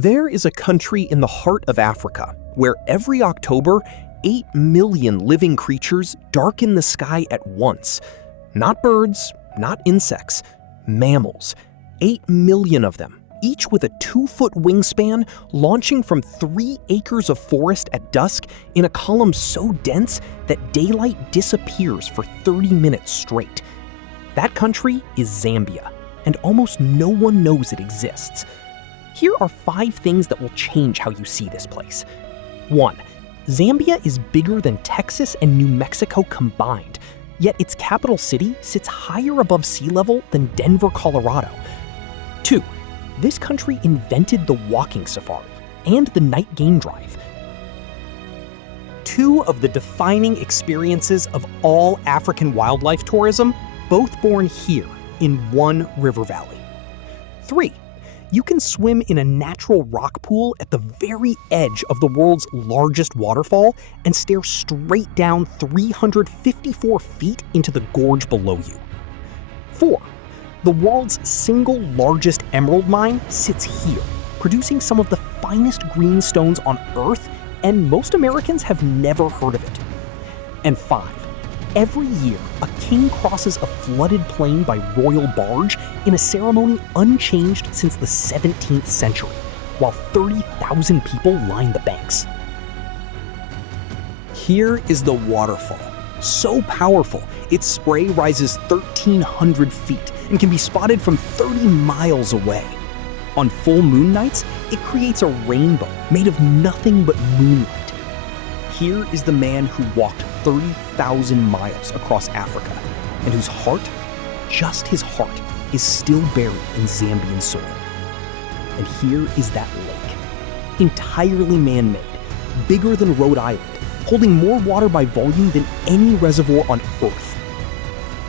There is a country in the heart of Africa where every October, 8 million living creatures darken the sky at once. Not birds, not insects, mammals. 8 million of them, each with a 2-foot wingspan, launching from 3 acres of forest at dusk in a column so dense that daylight disappears for 30 minutes straight. That country is Zambia, and almost no one knows it exists. Here are 5 things that will change how you see this place. 1. Zambia is bigger than Texas and New Mexico combined, yet its capital city sits higher above sea level than Denver, Colorado. 2. This country invented the walking safari and the night game drive. 2 of the defining experiences of all African wildlife tourism, both born here in one river valley. 3. You can swim in a natural rock pool at the very edge of the world's largest waterfall and stare straight down 354 feet into the gorge below you. 4. The world's single largest emerald mine sits here, producing some of the finest green stones on Earth, and most Americans have never heard of it. And 5. Every year, a king crosses a flooded plain by royal barge in a ceremony unchanged since the 17th century, while 30,000 people line the banks. Here is the waterfall. So powerful, its spray rises 1,300 feet and can be spotted from 30 miles away. On full moon nights, it creates a rainbow made of nothing but moonlight. Here is the man who walked 30,000 miles across Africa, and whose heart, just his heart, is still buried in Zambian soil. And here is that lake, entirely man-made, bigger than Rhode Island, holding more water by volume than any reservoir on Earth.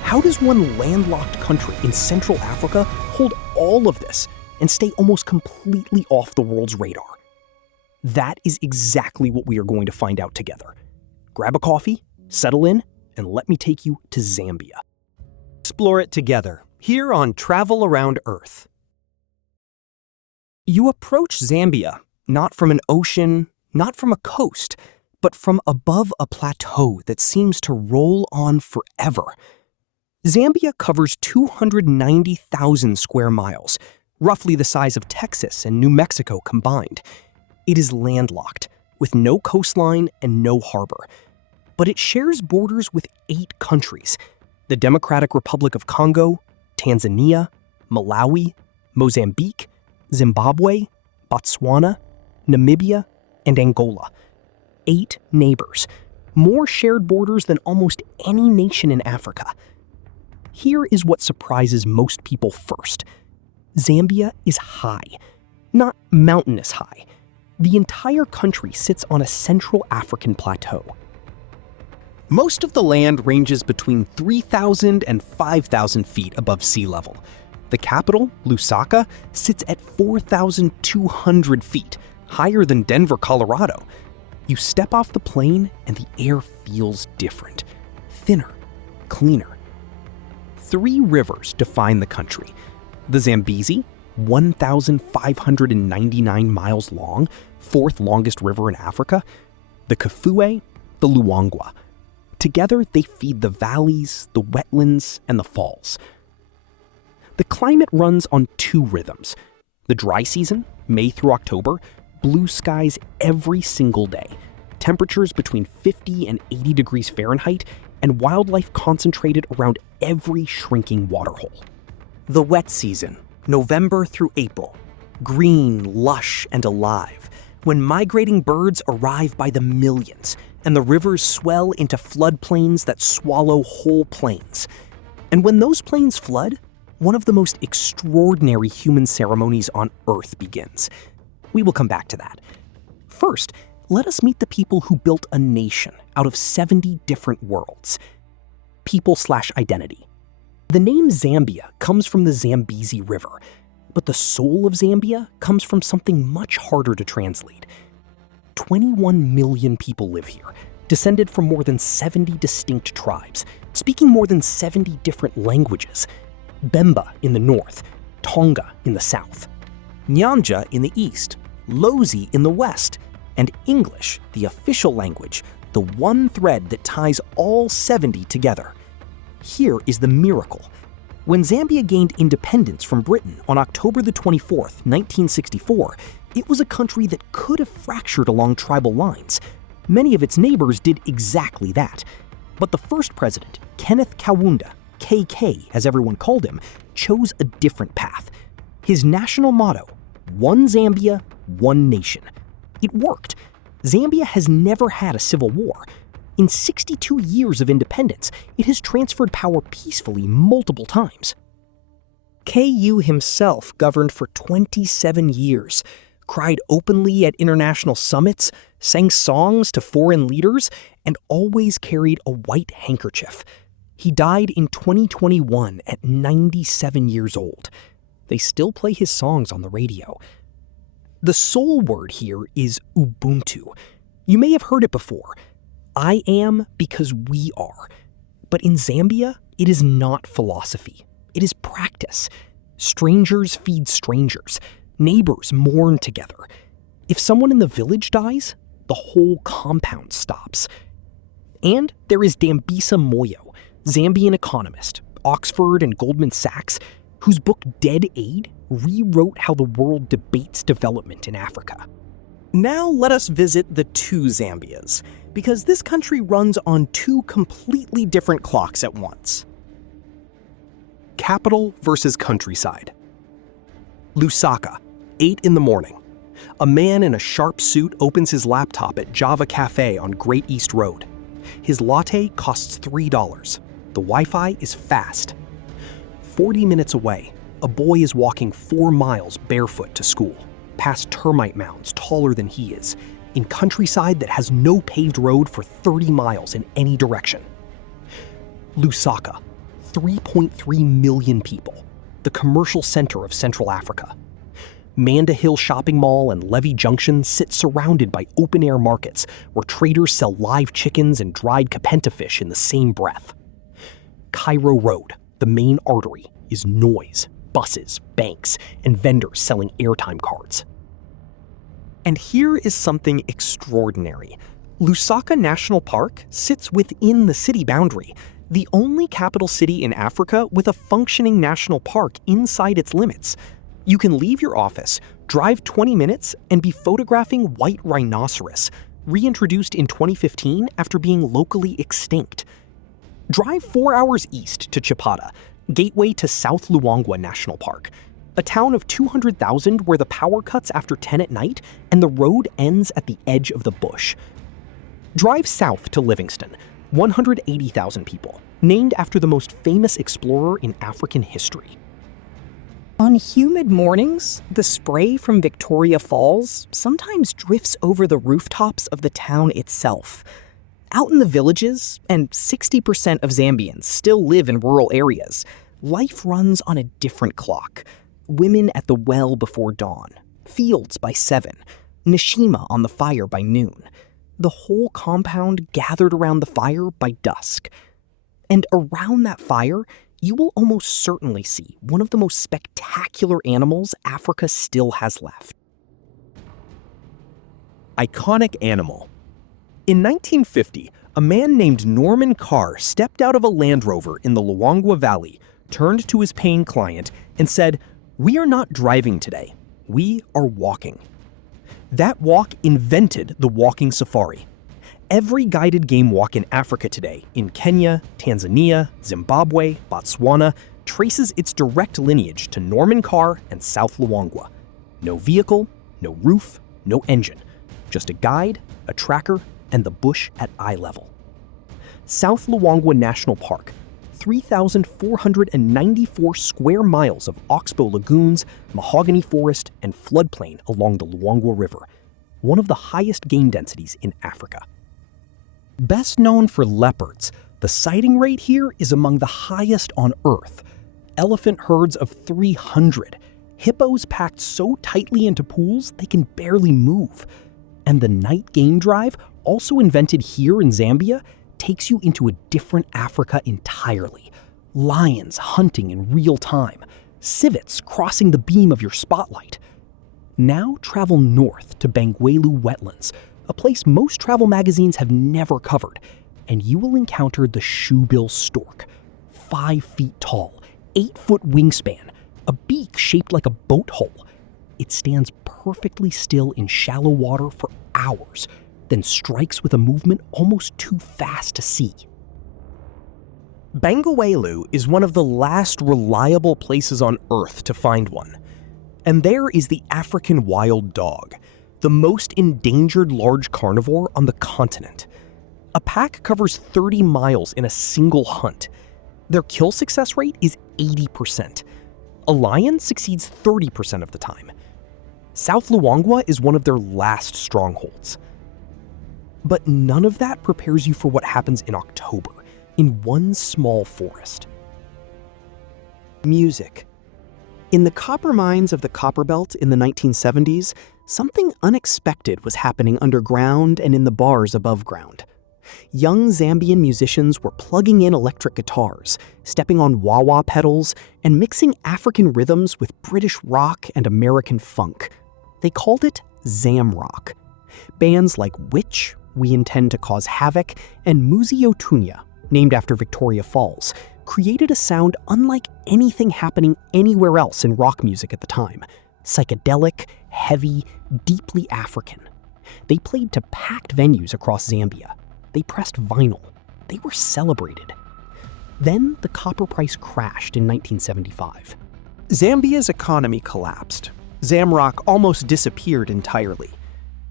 How does one landlocked country in Central Africa hold all of this and stay almost completely off the world's radar? That is exactly what we are going to find out together. Grab a coffee, settle in, and let me take you to Zambia. Explore it together, here on Travel Around Earth. You approach Zambia, not from an ocean, not from a coast, but from above a plateau that seems to roll on forever. Zambia covers 290,000 square miles, roughly the size of Texas and New Mexico combined. It is landlocked, with no coastline and no harbor. But it shares borders with 8 countries: the Democratic Republic of Congo, Tanzania, Malawi, Mozambique, Zimbabwe, Botswana, Namibia, and Angola. 8 neighbors, more shared borders than almost any nation in Africa. Here is what surprises most people first. Zambia is high, not mountainous high. The entire country sits on a Central African plateau. Most of the land ranges between 3,000 and 5,000 feet above sea level. The capital, Lusaka, sits at 4,200 feet, higher than Denver, Colorado. You step off the plane and the air feels different, thinner, cleaner. 3 rivers define the country: the Zambezi, 1,599 miles long, 4th longest river in Africa; the KAFUE, the Luangwa. Together, they feed the valleys, the wetlands, and the falls. The climate runs on 2 rhythms. The dry season, May through October, blue skies every single day, temperatures between 50 and 80 degrees Fahrenheit, and wildlife concentrated around every shrinking waterhole. The wet season, November through April, green, lush, and alive, when migrating birds arrive by the millions, and the rivers swell into floodplains that swallow whole plains. And when those plains flood, one of the most extraordinary human ceremonies on Earth begins. We will come back to that. First, let us meet the people who built a nation out of 70 different worlds. People/identity. The name Zambia comes from the Zambezi River, but the soul of Zambia comes from something much harder to translate. 21 million people live here, descended from more than 70 distinct tribes, speaking more than 70 different languages. Bemba in the north, Tonga in the south, Nyanja in the east, Lozi in the west, and English, the official language, the one thread that ties all 70 together. Here is the miracle. When Zambia gained independence from Britain on October the 24th, 1964, it was a country that could have fractured along tribal lines. Many of its neighbors did exactly that. But the first president, Kenneth Kaunda, KK as everyone called him, chose a different path. His national motto, "One Zambia, one nation." It worked. Zambia has never had a civil war. In 62 years of independence, it has transferred power peacefully multiple times. KU himself governed for 27 years, cried openly at international summits, sang songs to foreign leaders, and always carried a white handkerchief. He died in 2021 at 97 years old. They still play his songs on the radio. The soul word here is Ubuntu. You may have heard it before. I am because we are. But in Zambia, it is not philosophy. It is practice. Strangers feed strangers. Neighbors mourn together. If someone in the village dies, the whole compound stops. And there is Dambisa Moyo, Zambian economist, Oxford and Goldman Sachs, whose book Dead Aid rewrote how the world debates development in Africa. Now let us visit the two Zambias, because this country runs on two completely different clocks at once. Capital versus countryside. Lusaka, 8 in the morning. A man in a sharp suit opens his laptop at Java Cafe on Great East Road. His latte costs $3. The Wi-Fi is fast. 40 minutes away, a boy is walking 4 miles barefoot to school, past termite mounds taller than he is, in countryside that has no paved road for 30 miles in any direction. Lusaka, 3.3 million people, the commercial center of Central Africa. Manda Hill Shopping Mall and Levy Junction sit surrounded by open-air markets where traders sell live chickens and dried kapenta fish in the same breath. Cairo Road, the main artery, is noise, buses, banks, and vendors selling airtime cards. And here is something extraordinary. Lusaka National Park sits within the city boundary, the only capital city in Africa with a functioning national park inside its limits. You can leave your office, drive 20 minutes, and be photographing white rhinoceros, reintroduced in 2015 after being locally extinct. Drive 4 hours east to Chipata, gateway to South Luangwa National Park, a town of 200,000 where the power cuts after 10 at night and the road ends at the edge of the bush. Drive south to Livingstone, 180,000 people, named after the most famous explorer in African history. On humid mornings, the spray from Victoria Falls sometimes drifts over the rooftops of the town itself. Out in the villages, and 60% of Zambians still live in rural areas, life runs on a different clock. Women at the well before dawn, fields by 7, Nishima on the fire by noon. The whole compound gathered around the fire by dusk. And around that fire, you will almost certainly see one of the most spectacular animals Africa still has left. Iconic animal. In 1950, a man named Norman Carr stepped out of a Land Rover in the Luangwa Valley, turned to his paying client, and said, "We are not driving today. We are walking." That walk invented the walking safari. Every guided game walk in Africa today, in Kenya, Tanzania, Zimbabwe, Botswana, traces its direct lineage to Norman Carr and South Luangwa. No vehicle, no roof, no engine. Just a guide, a tracker, and the bush at eye level. South Luangwa National Park, 3,494 square miles of oxbow lagoons, mahogany forest, and floodplain along the Luangwa River, one of the highest game densities in Africa. Best known for leopards, the sighting rate here is among the highest on Earth. Elephant herds of 300, hippos packed so tightly into pools they can barely move. And the night game drive, also invented here in Zambia, takes you into a different Africa entirely. Lions hunting in real time, civets crossing the beam of your spotlight. Now travel north to BANGWEULU wetlands, a place most travel magazines have never covered, and you will encounter the shoebill stork. 5 feet tall, 8-foot wingspan, a beak shaped like a boat hull. It stands perfectly still in shallow water for hours, then strikes with a movement almost too fast to see. BANGWEULU is one of the last reliable places on Earth to find one. And there is the African wild dog, the most endangered large carnivore on the continent. A pack covers 30 miles in a single hunt. Their kill success rate is 80%. A lion succeeds 30% of the time. South Luangwa is one of their last strongholds. But none of that prepares you for what happens in October, in one small forest. Music. In the copper mines of the Copper Belt in the 1970s, something unexpected was happening underground and in the bars above ground. Young Zambian musicians were plugging in electric guitars, stepping on wah-wah pedals, and mixing African rhythms with British rock and American funk. They called it Zamrock. Bands like Witch, We Intend to Cause Havoc, and Mosi-oa-Tunya, named after Victoria Falls, created a sound unlike anything happening anywhere else in rock music at the time. Psychedelic, heavy, deeply African. They played to packed venues across Zambia. They pressed vinyl. They were celebrated. Then the copper price crashed in 1975. Zambia's economy collapsed. Zamrock almost disappeared entirely.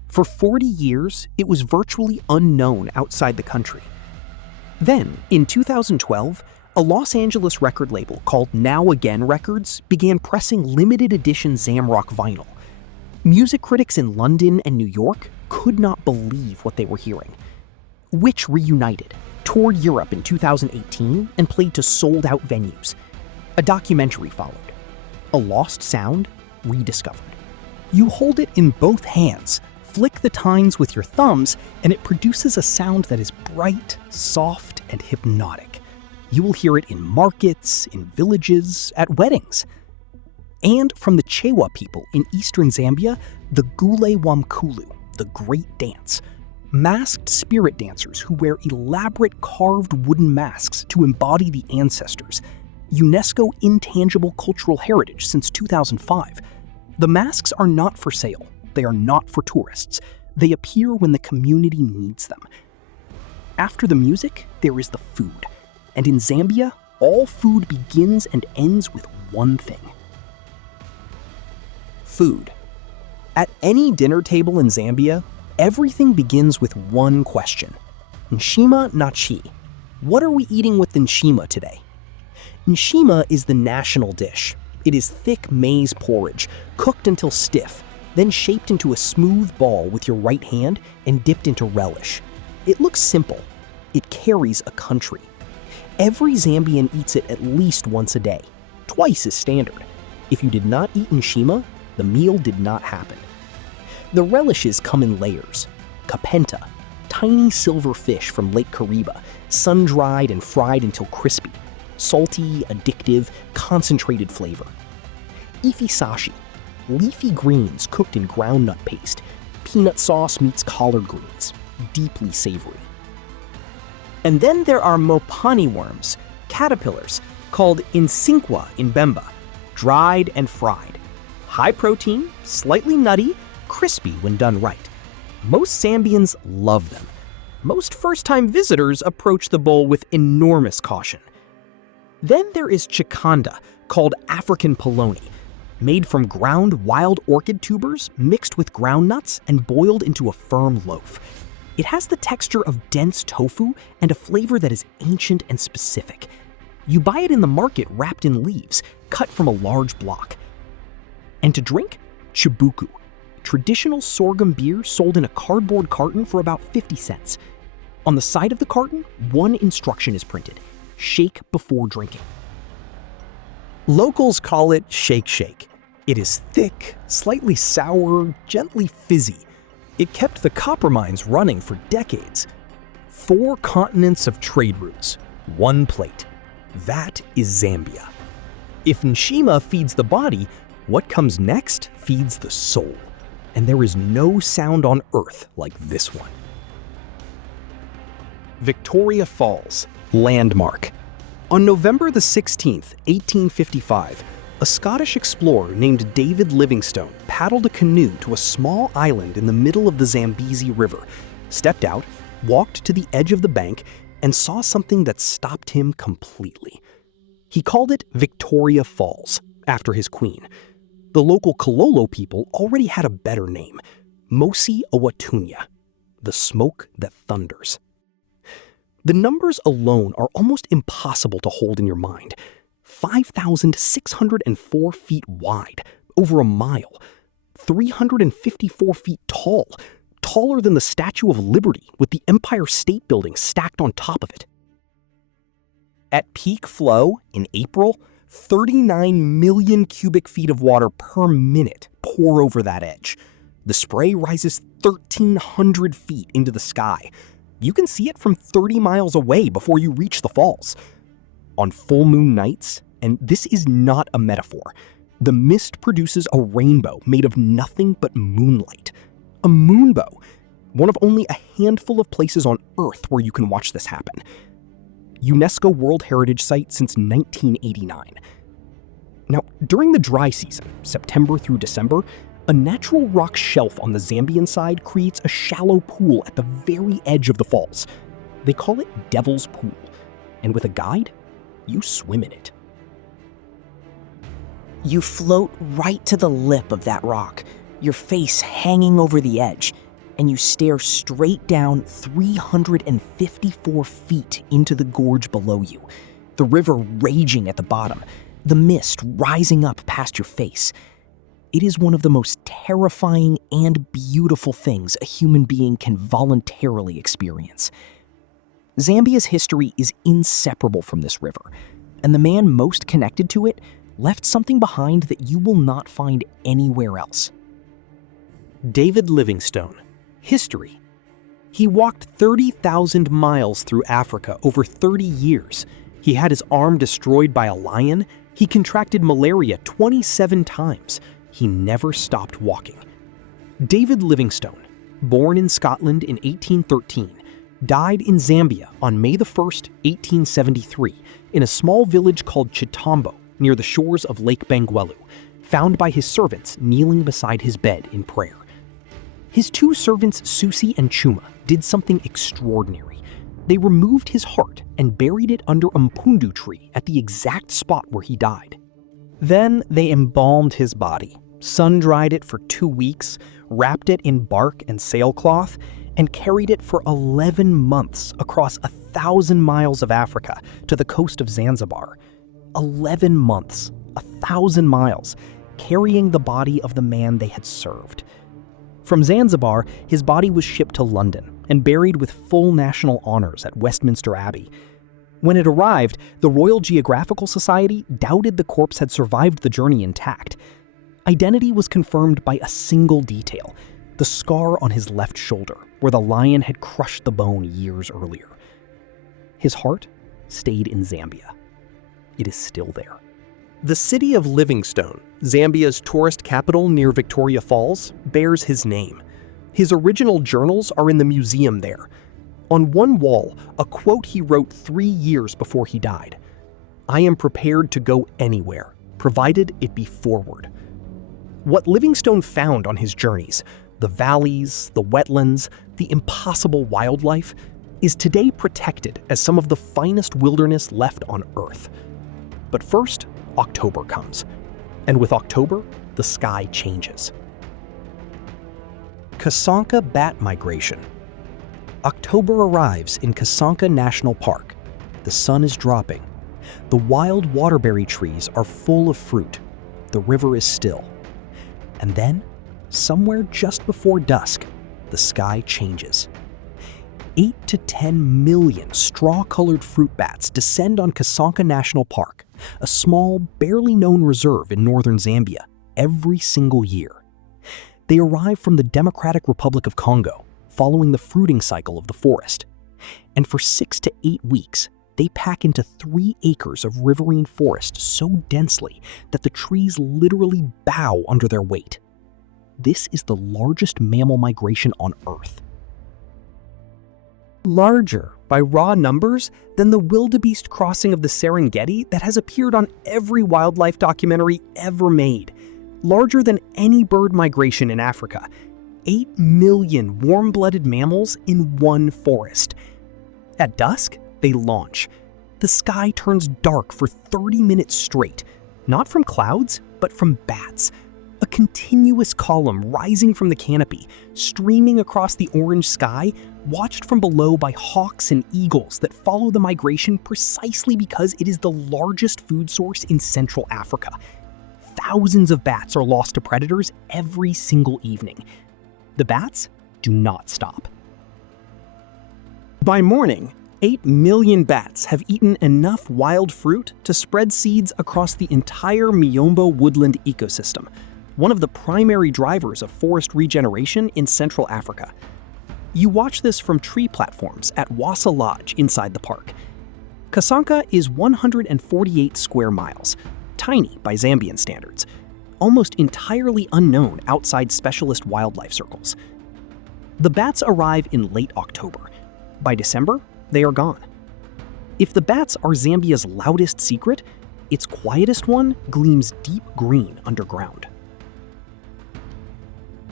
For 40 years, it was virtually unknown outside the country. Then, in 2012, a Los Angeles record label called Now Again Records began pressing limited edition Zamrock vinyl. Music critics in London and New York could not believe what they were hearing. Witch reunited, toured Europe in 2018, and played to sold-out venues. A documentary followed. A lost sound rediscovered. You hold it in both hands, flick the tines with your thumbs, and it produces a sound that is bright, soft, and hypnotic. You will hear it in markets, in villages, at weddings. And from the Chewa people in eastern Zambia, the GULE WAMKULU, the Great Dance. Masked spirit dancers who wear elaborate carved wooden masks to embody the ancestors. UNESCO Intangible Cultural Heritage since 2005. The masks are not for sale. They are not for tourists. They appear when the community needs them. After the music, there is the food. And in Zambia, all food begins and ends with one thing. Food. At any dinner table in Zambia, everything begins with one question. Nshima nachi. What are we eating with nshima today? Nshima is the national dish. It is thick maize porridge, cooked until stiff, then shaped into a smooth ball with your right hand and dipped into relish. It looks simple. It carries a country. Every Zambian eats it at least once a day. Twice is standard. If you did not eat nshima, the meal did not happen. The relishes come in layers. Kapenta, tiny silver fish from Lake KARIBA, sun-dried and fried until crispy. Salty, addictive, concentrated flavor. Ifisashi, leafy greens cooked in groundnut paste. Peanut sauce meets collard greens. Deeply savory. And then there are mopani worms, caterpillars, called insinkwa in Bemba, dried and fried. High protein, slightly nutty, crispy when done right. Most Zambians love them. Most first-time visitors approach the bowl with enormous caution. Then there is chikanda, called African polony, made from ground wild orchid tubers mixed with ground nuts and boiled into a firm loaf. It has the texture of dense tofu and a flavor that is ancient and specific. You buy it in the market wrapped in leaves, cut from a large block. And to drink, chibuku, traditional sorghum beer sold in a cardboard carton for about 50 cents. On the side of the carton, one instruction is printed: shake before drinking. Locals call it shake shake. It is thick, slightly sour, gently fizzy. It kept the copper mines running for decades. 4 continents of trade routes, one plate. That is Zambia. If nshima feeds the body, What comes next feeds the soul, and there is no sound on Earth like this one. Victoria Falls, landmark. On November the 16th, 1855, a Scottish explorer named David Livingstone paddled a canoe to a small island in the middle of the Zambezi River, stepped out, walked to the edge of the bank, and saw something that stopped him completely. He called it Victoria Falls, after his queen. The local Kololo people already had a better name, Mosi-oa-Tunya, the smoke that thunders. The numbers alone are almost impossible to hold in your mind. 5,604 feet wide, over a mile, 354 feet tall, taller than the Statue of Liberty with the Empire State Building stacked on top of it. At peak flow in April, 39 million cubic feet of water per minute pour over that edge. The spray rises 1,300 feet into the sky. You can see it from 30 miles away before you reach the falls. On full moon nights, and this is not a metaphor, the mist produces a rainbow made of nothing but moonlight. A moonbow, one of only a handful of places on Earth where you can watch this happen. UNESCO World Heritage Site since 1989. Now, during the dry season, September through December, a natural rock shelf on the Zambian side creates a shallow pool at the very edge of the falls. They call it Devil's Pool, and with a guide, you swim in it. You float right to the lip of that rock, your face hanging over the edge, and you stare straight down 354 feet into the gorge below you, the river raging at the bottom, the mist rising up past your face. It is one of the most terrifying and beautiful things a human being can voluntarily experience. Zambia's history is inseparable from this river, and the man most connected to it left something behind that you will not find anywhere else. David Livingstone. History. He walked 30,000 miles through Africa over 30 years. He had his arm destroyed by a lion. He contracted malaria 27 times. He never stopped walking. David Livingstone, born in Scotland in 1813, died in Zambia on May 1, 1873, in a small village called Chitembe, near the shores of Lake BANGWEULU, found by his servants kneeling beside his bed in prayer. His two servants, Susi and Chuma, did something extraordinary. They removed his heart and buried it under a mpundu tree at the exact spot where he died. Then they embalmed his body, sun-dried it for 2 weeks, wrapped it in bark and sailcloth, and carried it for 11 months across 1,000 miles of Africa to the coast of Zanzibar. 11 months, 1,000 miles, carrying the body of the man they had served. From Zanzibar, his body was shipped to London and buried with full national honors at Westminster Abbey. When it arrived, the Royal Geographical Society doubted the corpse had survived the journey intact. Identity was confirmed by a single detail: the scar on his left shoulder, where the lion had crushed the bone years earlier. His heart stayed in Zambia. It is still there. The city of Livingstone, Zambia's tourist capital near Victoria Falls, bears his name. His original journals are in the museum there. On one wall, a quote he wrote 3 years before he died: "I am prepared to go anywhere, provided it be forward." What Livingstone found on his journeys, the valleys, the wetlands, the impossible wildlife, is today protected as some of the finest wilderness left on Earth. But first, October comes. And with October, the sky changes. Kasanka bat migration. October arrives in Kasanka National Park. The sun is dropping. The wild waterberry trees are full of fruit. The river is still. And then, somewhere just before dusk, the sky changes. 8 to 10 million straw-colored fruit bats descend on Kasanka National Park, a small, barely known reserve in northern Zambia, every single year. They arrive from the Democratic Republic of Congo, following the fruiting cycle of the forest. And for 6 to 8 weeks, They pack into 3 acres of riverine forest so densely that the trees literally bow under their weight. This is the largest mammal migration on Earth. Larger by raw numbers than the wildebeest crossing of the Serengeti that has appeared on every wildlife documentary ever made. Larger than any bird migration in Africa. 8 million warm-blooded mammals in one forest. At dusk, they launch. The sky turns dark for 30 minutes straight, not from clouds, but from bats. A continuous column rising from the canopy, streaming across the orange sky, watched from below by hawks and eagles that follow the migration precisely because it is the largest food source in Central Africa. Thousands of bats are lost to predators every single evening. The bats do not stop. By morning, 8 million bats have eaten enough wild fruit to spread seeds across the entire Miombo woodland ecosystem, one of the primary drivers of forest regeneration in Central Africa. You watch this from tree platforms at Wassa Lodge inside the park. Kasanka is 148 square miles, tiny by Zambian standards, almost entirely unknown outside specialist wildlife circles. The bats arrive in late October. By December, they are gone. If the bats are Zambia's loudest secret, its quietest one gleams deep green underground.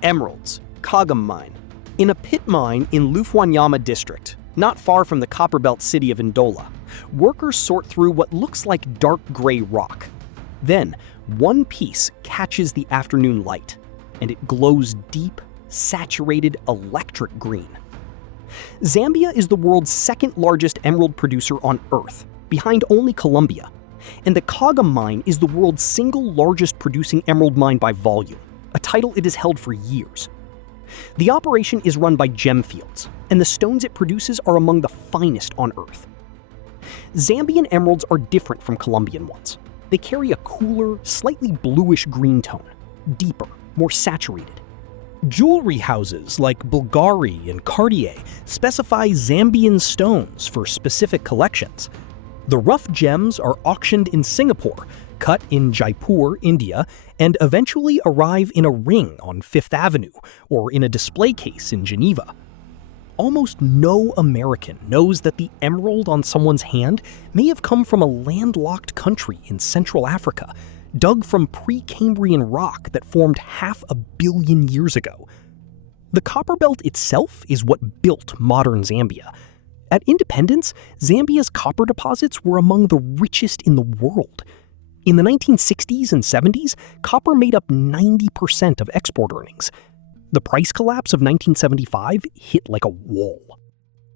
Emeralds, KAGEM mine. In a pit mine in Lufwanyama district, not far from the copperbelt city of Ndola, workers sort through what looks like dark gray rock. Then, one piece catches the afternoon light, and it glows deep, saturated electric green. Zambia is the world's second largest emerald producer on Earth, behind only Colombia. And the KAGEM mine is the world's single largest producing emerald mine by volume, a title it has held for years. The operation is run by Gemfields, and the stones it produces are among the finest on Earth. Zambian emeralds are different from Colombian ones. They carry a cooler, slightly bluish-green tone, deeper, more saturated. Jewelry houses like Bulgari and Cartier specify Zambian stones for specific collections. The rough gems are auctioned in Singapore, cut in Jaipur, India, and eventually arrive in a ring on Fifth Avenue or in a display case in Geneva. Almost no American knows that the emerald on someone's hand may have come from a landlocked country in Central Africa, dug from pre-Cambrian rock that formed 500 million years ago. The Copperbelt itself is what built modern Zambia. At independence, Zambia's copper deposits were among the richest in the world. In the 1960s and 70s, copper made up 90% of export earnings. The price collapse of 1975 hit like a wall.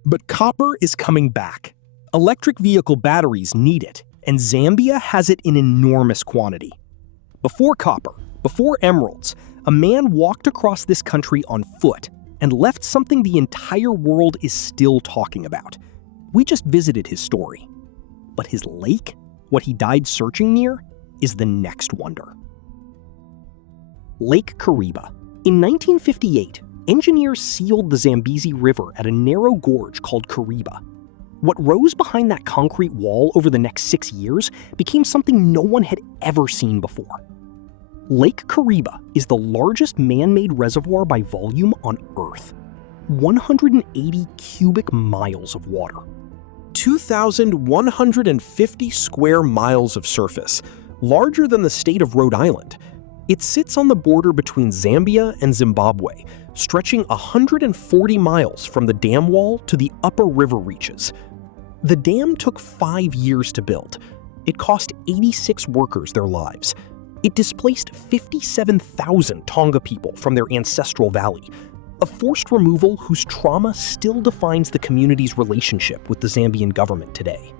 But copper is coming back. Electric vehicle batteries need it, and Zambia has it in enormous quantity. Before copper, before emeralds, a man walked across this country on foot and left something the entire world is still talking about. We just visited his story. But his lake, what he died searching near, is the next wonder. Lake KARIBA. In 1958, engineers sealed the Zambezi River at a narrow gorge called KARIBA. What rose behind that concrete wall over the next 6 years became something no one had ever seen before. Lake KARIBA is the largest man-made reservoir by volume on Earth. 180 cubic miles of water. 2,150 square miles of surface, larger than the state of Rhode Island. It sits on the border between Zambia and Zimbabwe, stretching 140 miles from the dam wall to the upper river reaches. The dam took 5 years to build. It cost 86 workers their lives. It displaced 57,000 Tonga people from their ancestral valley, a forced removal whose trauma still defines the community's relationship with the Zambian government today.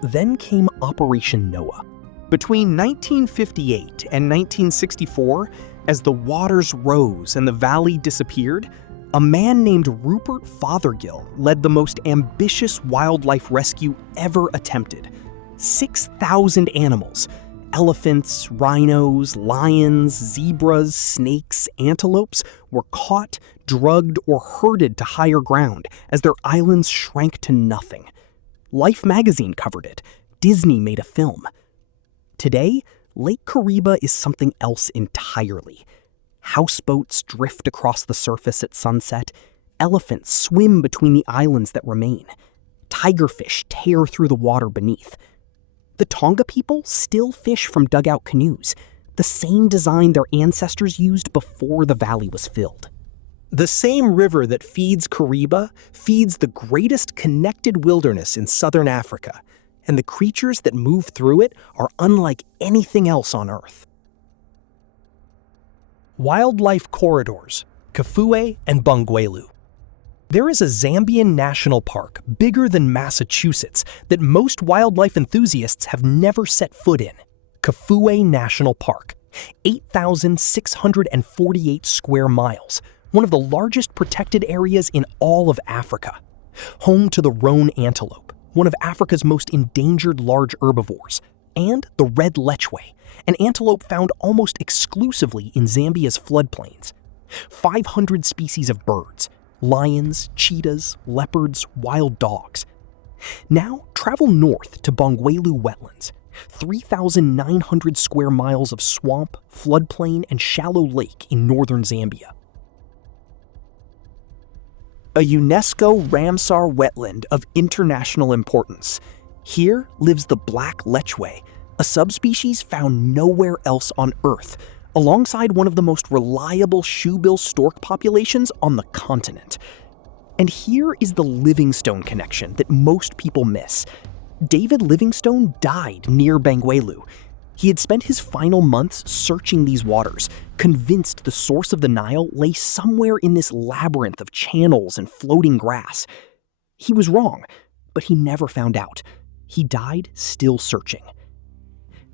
Then came Operation Noah. Between 1958 and 1964, as the waters rose and the valley disappeared, a man named Rupert Fothergill led the most ambitious wildlife rescue ever attempted. 6,000 animals, elephants, rhinos, lions, zebras, snakes, antelopes, were caught, drugged, or herded to higher ground as their islands shrank to nothing. Life magazine covered it. Disney made a film. Today, Lake Kariba is something else entirely. Houseboats drift across the surface at sunset. Elephants swim between the islands that remain. Tigerfish tear through the water beneath. The Tonga people still fish from dugout canoes, the same design their ancestors used before the valley was filled. The same river that feeds Kariba feeds the greatest connected wilderness in southern Africa, and the creatures that move through it are unlike anything else on Earth. Wildlife corridors, KAFUE and BANGWEULU. There is a Zambian national park bigger than Massachusetts that most wildlife enthusiasts have never set foot in. KAFUE National Park, 8,648 square miles, one of the largest protected areas in all of Africa. Home to the roan antelope, one of Africa's most endangered large herbivores, and the red lechwe, an antelope found almost exclusively in Zambia's floodplains. 500 species of birds, lions, cheetahs, leopards, wild dogs. Now travel north to BANGWEULU wetlands, 3,900 square miles of swamp, floodplain, and shallow lake in northern Zambia. A UNESCO Ramsar wetland of international importance. Here lives the black lechwe, a subspecies found nowhere else on Earth, alongside one of the most reliable shoebill stork populations on the continent. And here is the Livingstone connection that most people miss. David Livingstone died near BANGWEULU. He had spent his final months searching these waters, convinced the source of the Nile lay somewhere in this labyrinth of channels and floating grass. He was wrong, but he never found out. He died still searching.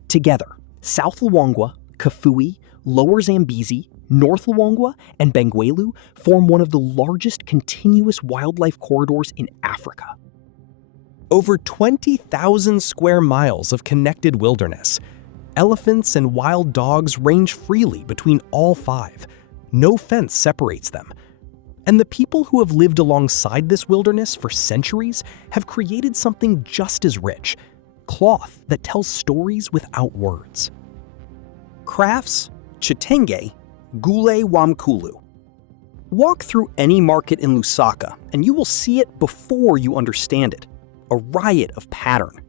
Together, South Luangwa, KAFUE, Lower Zambezi, North Luangwa, and BANGWEULU form one of the largest continuous wildlife corridors in Africa. Over 20,000 square miles of connected wilderness. Elephants and wild dogs range freely between all five. No fence separates them. And the people who have lived alongside this wilderness for centuries have created something just as rich, cloth that tells stories without words. Crafts, CHITENGE, GULE WAMKULU. Walk through any market in Lusaka and you will see it before you understand it. A riot of pattern.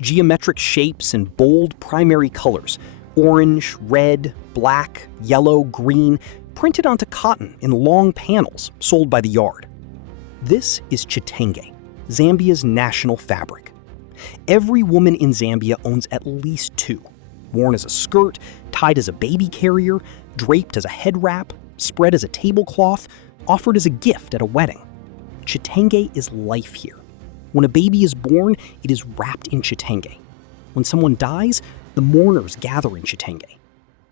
Geometric shapes and bold primary colors, orange, red, black, yellow, green, printed onto cotton in long panels sold by the yard. This is CHITENGE, Zambia's national fabric. Every woman in Zambia owns at least two, worn as a skirt, tied as a baby carrier, draped as a head wrap, spread as a tablecloth, offered as a gift at a wedding. CHITENGE is life here. When a baby is born, it is wrapped in CHITENGE. When someone dies, the mourners gather in CHITENGE.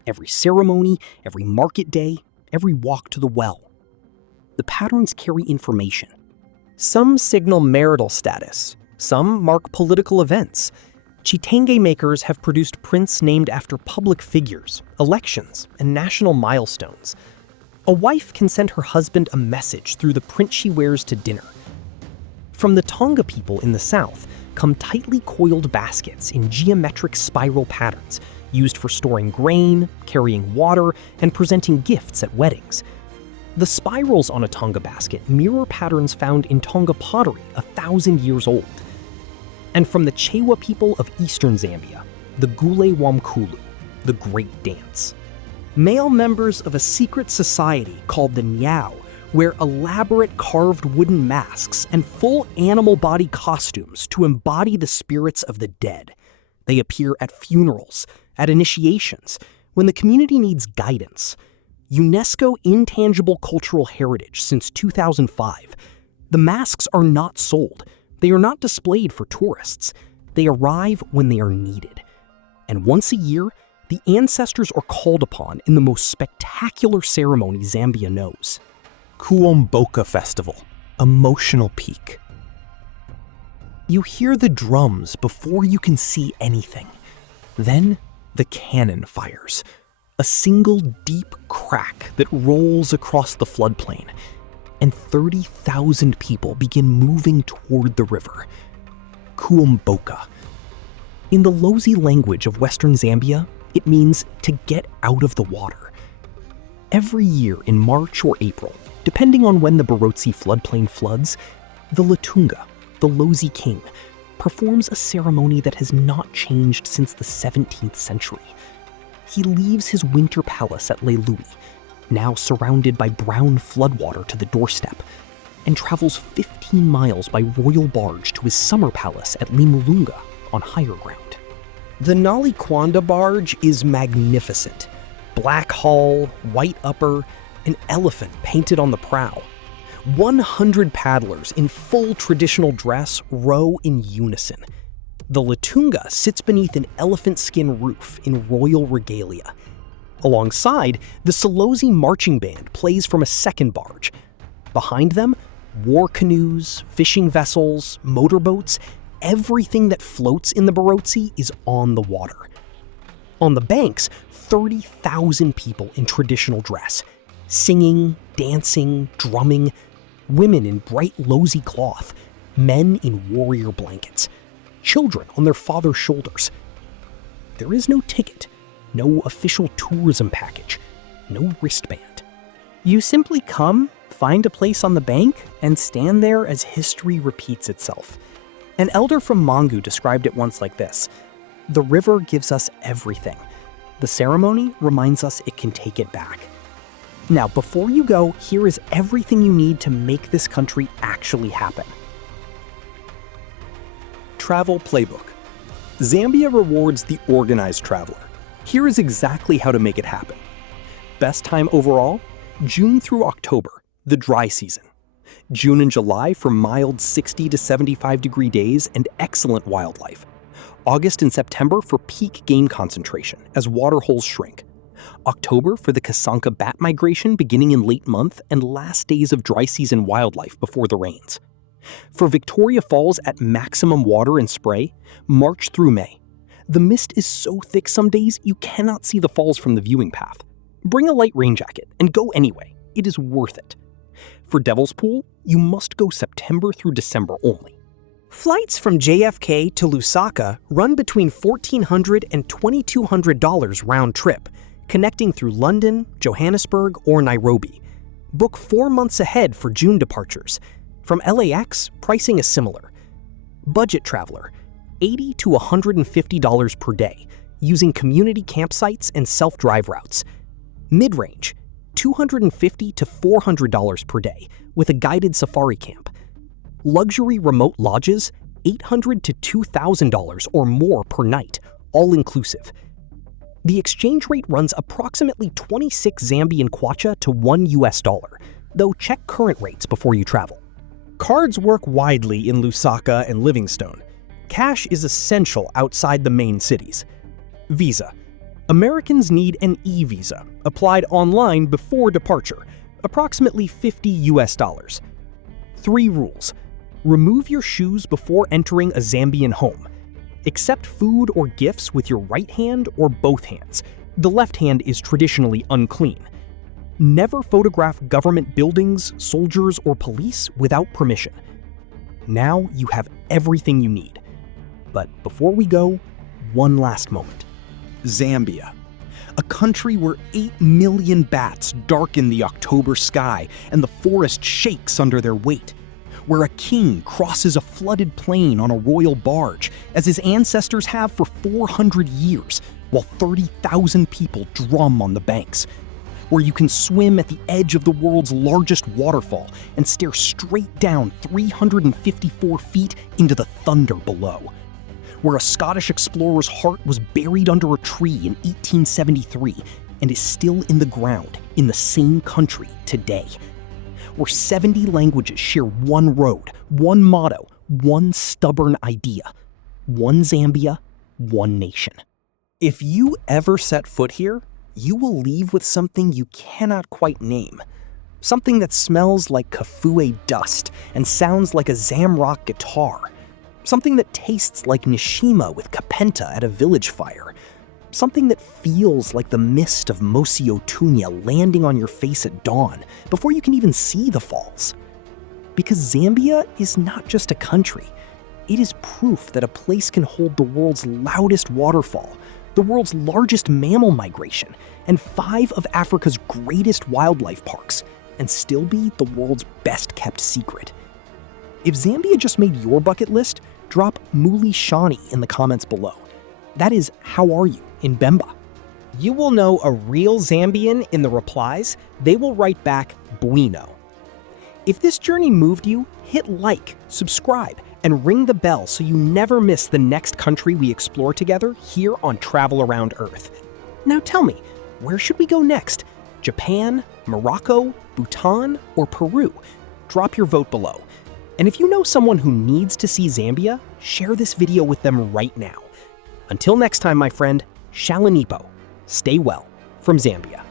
Every ceremony, every market day, every walk to the well. The patterns carry information. Some signal marital status, some mark political events. CHITENGE makers have produced prints named after public figures, elections, and national milestones. A wife can send her husband a message through the print she wears to dinner. From the Tonga people in the south come tightly coiled baskets in geometric spiral patterns used for storing grain, carrying water, and presenting gifts at weddings. The spirals on a Tonga basket mirror patterns found in Tonga pottery 1,000 years old. And from the Chewa people of eastern Zambia, the GULE WAMKULU, the Great Dance. Male members of a secret society called the Nyao wear elaborate carved wooden masks and full animal body costumes to embody the spirits of the dead. They appear at funerals, at initiations, when the community needs guidance. UNESCO Intangible Cultural Heritage since 2005. The masks are not sold. They are not displayed for tourists. They arrive when they are needed. And once a year, the ancestors are called upon in the most spectacular ceremony Zambia knows. Kuomboka Festival, emotional peak. You hear the drums before you can see anything. Then the cannon fires, a single deep crack that rolls across the floodplain, and 30,000 people begin moving toward the river. Kuomboka. In the Lozi language of Western Zambia, it means to get out of the water. Every year in March or April, depending on when the Barotse floodplain floods, the Lutunga, the Lozi king, performs a ceremony that has not changed since the 17th century. He leaves his winter palace at Leilui, now surrounded by brown floodwater to the doorstep, and travels 15 miles by royal barge to his summer palace at Limulunga on higher ground. The Nalikwanda barge is magnificent. Black hull, white upper, an elephant painted on the prow. 100 paddlers in full traditional dress row in unison. The Lutunga sits beneath an elephant skin roof in royal regalia. Alongside, the Solozi marching band plays from a second barge. Behind them, war canoes, fishing vessels, motorboats, everything that floats in the Barotse is on the water. On the banks, 30,000 people in traditional dress, singing, dancing, drumming, women in bright Lozi cloth, men in warrior blankets, children on their father's shoulders. There is no ticket, no official tourism package, no wristband. You simply come, find a place on the bank, and stand there as history repeats itself. An elder from Mangu described it once like this: "The river gives us everything. The ceremony reminds us it can take it back." Now, before you go, here is everything you need to make this country actually happen. Travel Playbook. Zambia rewards the organized traveler. Here is exactly how to make it happen. Best time overall? June through October, the dry season. June and July for mild 60 to 75 degree days and excellent wildlife. August and September for peak game concentration as water holes shrink. October for the Kasanka bat migration beginning in late month and last days of dry season wildlife before the rains. For Victoria Falls at maximum water and spray, March through May. The mist is so thick some days you cannot see the falls from the viewing path. Bring a light rain jacket and go anyway. It is worth it. For Devil's Pool, you must go September through December only. Flights from JFK to Lusaka run between $1,400 and $2,200 round trip, connecting through London, Johannesburg, or Nairobi. Book 4 months ahead for June departures. From LAX, pricing is similar. Budget traveler, $80 to $150 per day, using community campsites and self-drive routes. Mid-range, $250 to $400 per day, with a guided safari camp. Luxury remote lodges, $800 to $2,000 or more per night, all inclusive. The exchange rate runs approximately 26 Zambian kwacha to $1 US, though check current rates before you travel. Cards work widely in Lusaka and Livingstone. Cash is essential outside the main cities. Visa. Americans need an e-visa, applied online before departure, approximately $50 US. 3 rules. Remove your shoes before entering a Zambian home. Accept food or gifts with your right hand or both hands. The left hand is traditionally unclean. Never photograph government buildings, soldiers, or police without permission. Now you have everything you need. But before we go, one last moment. Zambia, a country where 8 million bats darken the October sky and the forest shakes under their weight, where a king crosses a flooded plain on a royal barge, as his ancestors have for 400 years, while 30,000 people drum on the banks, where you can swim at the edge of the world's largest waterfall and stare straight down 354 feet into the thunder below, where a Scottish explorer's heart was buried under a tree in 1873 and is still in the ground in the same country today, where 70 languages share one road, one motto, one stubborn idea: one Zambia, one nation. If you ever set foot here, you will leave with something you cannot quite name. Something that smells like KAFUE dust and sounds like a Zamrock guitar. Something that tastes like Nishima with Kapenta at a village fire. Something that feels like the mist of Mosi-oa-Tunya landing on your face at dawn before you can even see the falls. Because Zambia is not just a country, It is proof that a place can hold the world's loudest waterfall, the world's largest mammal migration, and 5 of Africa's greatest wildlife parks, and still be the world's best-kept secret. If Zambia just made your bucket list, drop Muli Shani in the comments below. That is, how are you in Bemba? You will know a real Zambian in the replies. They will write back, Bueno. If this journey moved you, hit like, subscribe, and ring the bell so you never miss the next country we explore together here on Travel Around Earth. Now tell me, where should we go next? Japan, Morocco, Bhutan, or Peru? Drop your vote below. And if you know someone who needs to see Zambia, share this video with them right now. Until next time, my friend, Shalanipo. Stay well from Zambia.